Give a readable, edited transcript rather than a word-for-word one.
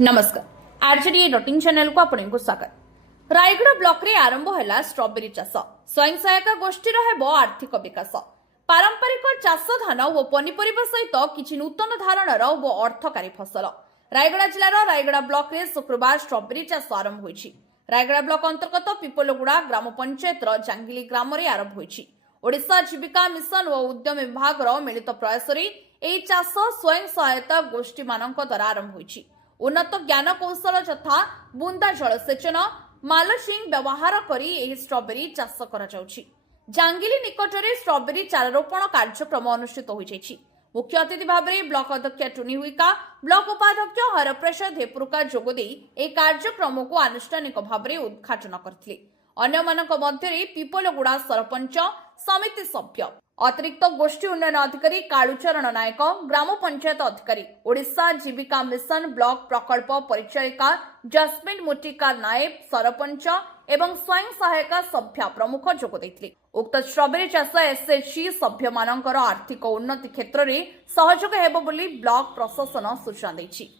नमस्कार आरजेडी.इन चैनल को आपको स्वागत। रायगढ़ ब्लॉक रे आरंभ है स्ट्रॉबेरी चाष। स्वयं सहायता गोष्ठी हेबो आर्थिक विकास। पारंपरिक चाष धान और पनीपरिया सहित किछि नूतन धारणर और अर्थकारी फसल। रायगढ़ जिलार रायगढ़ ब्लॉक रे शुक्रवार स्ट्रॉबेरी चाष आरंभ होइछि। रायगढ़ ब्लॉक अंतर्गत पिपलगुड़ा ग्राम पंचायत जांगिली ग्राम रे आरंभ होइछि। ओडिशा जीविका मिशन और उद्यम विभाग मिलित प्रयास एही चाष स्वयं सहायता गोष्ठी मानक द्वारा आरंभ होइछि। उन्नत ज्ञान कौशल यथा बुंदा जलसेचन मालचिंग व्यवहार करी एही स्ट्रॉबेरी चाष करा जाउछि। जांगिली निकटरे स्ट्रॉबेरी चारारोपण कार्यक्रम अनुष्ठित होई जाइछि। मुख्य अतिथि भाव में ब्लॉक अध्यक्ष टुनी हुईका, ब्लॉक उपाध्यक्ष हरप्रसाद हेपुरका जोगदे ए कार्यक्रम को आनुष्ठानिक भाव में उद्घाटन करथिले। अन्य मानक मध्यरे पिपलगुड़ा सरपंच समिति सभ्य अतिरिक्त गोष्ठी उन्नयन अधिकारी कालुचरण नायक, ग्राम पंचायत अधिकारी, ओडिशा जीविका मिशन ब्लॉक प्रकल्प परिचालिका जस्मिन मुटिका नायब, सरपंच एवं स्वयं सहायका सभ्या प्रमुख जोग देथिले। उक्त स्ट्रॉबेरी चाष एसएचजी सभ्य मानकर आर्थिक उन्नति क्षेत्र में सहयोग हेबो बोली ब्लॉक प्रशासन सूचना दैछि।